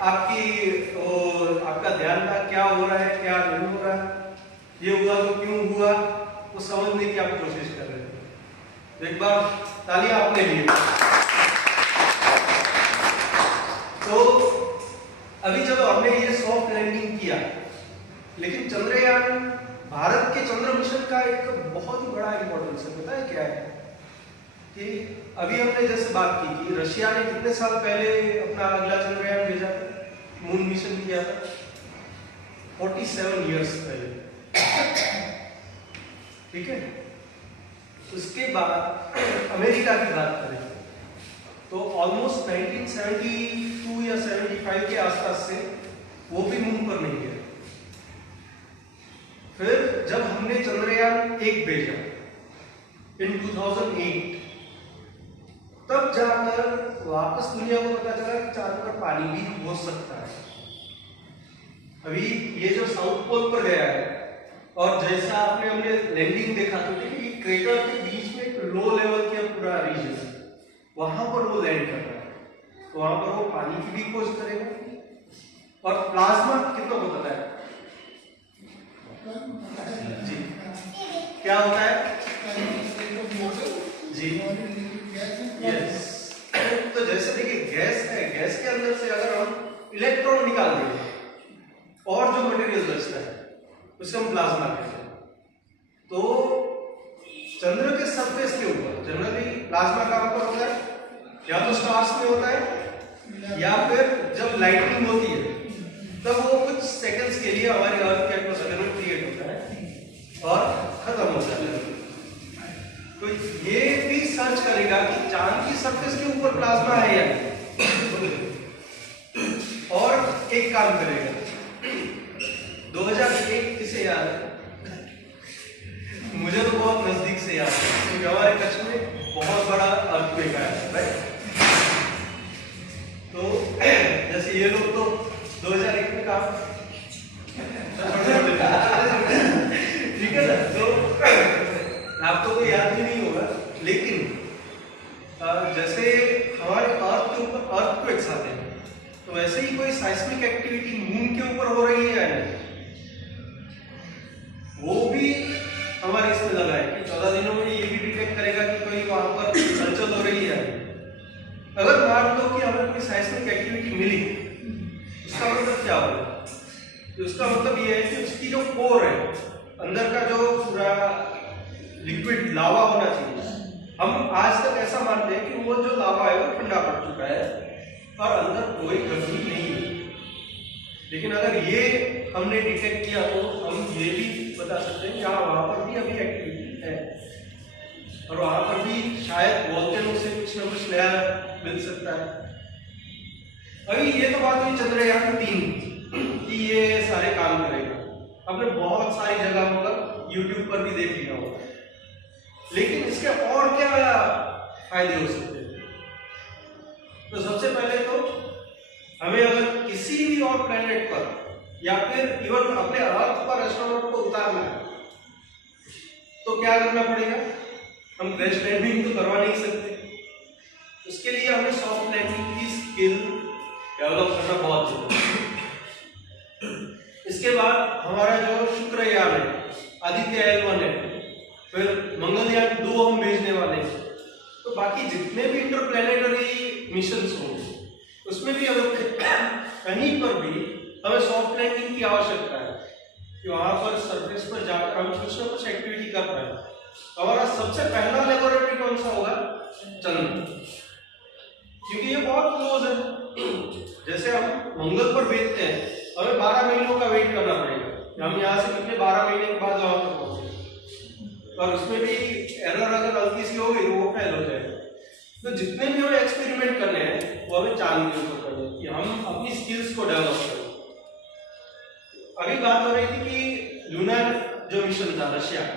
आपकी आपका ध्यान था क्या हो रहा है क्या नहीं हो रहा है, ये हुआ तो क्यों हुआ, वो समझने की आप कोशिश कर रहे थे। तो एक बार तालियां अपने लिए। तो अभी जब हमने ये सॉफ्ट लैंडिंग किया, लेकिन चंद्रयान भारत के चंद्र मिशन का एक बहुत ही बड़ा इंपॉर्टेंस है। पता है क्या है कि अभी हमने जैसे बात की कि रशिया ने कितने साल पहले अपना अगला चंद्रयान भेजा था, मून मिशन किया था, 47 इयर्स पहले। ठीक है। उसके बाद अमेरिका की बात करें तो ऑलमोस्ट 1972 या 75 के आसपास से वो भी मून पर नहीं गए। फिर जब हमने चंद्रयान 1 भेजा इन 2008, तब जाकर वापस दुनिया को पता चला कि चांद पर पानी भी हो सकता है। अभी ये जो साउथ पोल पर गया है और जैसा आपने हमने लैंडिंग देखा तो देखिए क्रेटर के बीच में एक लो लेवल का पूरा रीजन है, वहां पर वो लैंड कर रहा है। तो वहां पर वो पानी की भी खोज करेगा। और प्लाज्मा कितना को पता है जी क्या होता है जी? यस। तो जैसे देखिए गैस है, गैस के अंदर से अगर हम इलेक्ट्रॉन निकाल देंगे और जो मटेरियल बचता है उसे हम प्लाज्मा कहते हैं। तो चंद्र के सरफेस के ऊपर जनरली प्लाज्मा का ऊपर होता है, या तो स्टार्स में होता है या फिर जब लाइटनिंग होती है तब वो कुछ सेकंड्स के लिए हमारे अर्थ के एटमॉस्फेयर में क्रिएट होता है और खत्म हो जाता है। तो ये भी सर्च करेगा कि चांद की सरफेस के ऊपर प्लाज्मा है या नहीं, और एक काम करेगा। 2001 किसे याद है? मुझे तो बहुत नजदीक से याद है क्योंकि हमारे कच्छ में बहुत बड़ा अर्थक्वेक आया है, राइट? तो जैसे ये लोग तो 2001 में काम ठीक है ना, तो आपको तो याद ही नहीं होगा, लेकिन जैसे हमारे अर्थ के ऊपर अर्थक्वेक्स आते हैं तो वैसे ही कोई साइस्मिक एक्टिविटी मून के ऊपर हो रही है या नहीं, वो भी हमारे इसमें लगा है कि 14 दिनों में ये भी डिटेक्ट करेगा कि कोई वहां पर हलचल हो रही है। अगर मान लो कि हमें कोई साइस्मिक एक्टिविटी मिली, उसका मतलब क्या होगा? तो उसका मतलब ये है कि उसकी जो कोर है, अंदर का जो पूरा लिक्विड लावा होना चाहिए, हम आज तक ऐसा मानते हैं कि वो जो लावा है वो ठंडा पड़ चुका है और अंदर कोई गर्मी नहीं है। लेकिन अगर ये हमने डिटेक्ट किया तो हम ये भी बता सकते हैं कि हाँ वहां पर भी अभी एक्टिविटी है और वहां पर भी शायद वोल्केनो से कुछ ना कुछ नया मिल सकता है। अभी ये तो बात हुई चंद्रयान 3 कि ये सारे काम करेगा। हमने बहुत सारी जगहों पर यूट्यूब पर भी देख लिया होगा, लेकिन इसके और क्या फायदे हो सकते हैं? तो सबसे पहले तो हमें अगर किसी भी और प्लेनेट पर या फिर इवन अपने अर्थ पर एस्ट्रोनॉट को उतारना है तो क्या करना पड़ेगा? हम क्रैश लैंडिंग तो करवा नहीं सकते, उसके लिए हमें सॉफ्ट लैंडिंग की स्किल डेवलप करना बहुत जरूरी है। इसके बाद हमारा जो शुक्रयान है, आदित्य L1 है, फिर मंगलयान 2 हम भेजने वाले हैं, तो बाकी जितने भी इंटरप्लैनेटरी मिशंस होंगे उसमें भी हमें कहीं पर भी हमें सॉफ्ट लैंडिंग की आवश्यकता है कि वहां पर सरफेस पर जाकर हम कुछ ना कुछ एक्टिविटी कर पाए। हमारा सबसे पहला लेबोरेटरी कौन सा होगा? चंद्र, क्योंकि ये बहुत क्लोज है। जैसे हम मंगल पर भेजते हैं, हमें 12 महीनों का वेट करना पड़ेगा, हम यहाँ से कितने 12 महीने के बाद वहां तक पहुंचे, और उसमें भी एरर अगर गलती से हो गई तो वो फेल हो जाएगा। तो जितने भी हमें एक्सपेरिमेंट करने हैं वो हमें चांद के ऊपर करने हैं कि हम अपनी स्किल्स को डेवलप करें। अभी बात हो रही थी कि लूनर जो मिशन था रशिया का,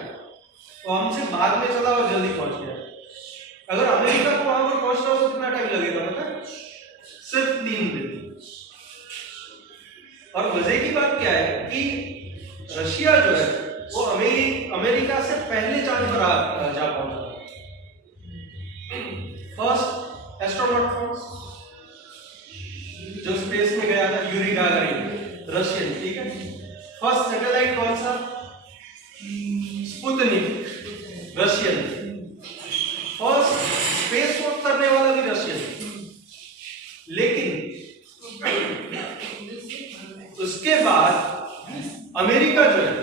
वो हमसे बाद में चला और जल्दी पहुंच गया। अगर अमेरिका को वहां पर पहुंचना हो तो कितना टाइम लगेगा पता है? सिर्फ 3 दिन। और मजे की बात क्या है कि रशिया जो है वो अमेरिका से पहले चांद पर जा पहुंचा, फर्स्ट एस्ट्रोनॉट जो स्पेस में गया था रशियन, ठीक है। फर्स्ट सैटेलाइट कौन सा? Sputnik, Russian. First space walk करने वाला भी रशियन, लेकिन उसके बाद अमेरिका जो है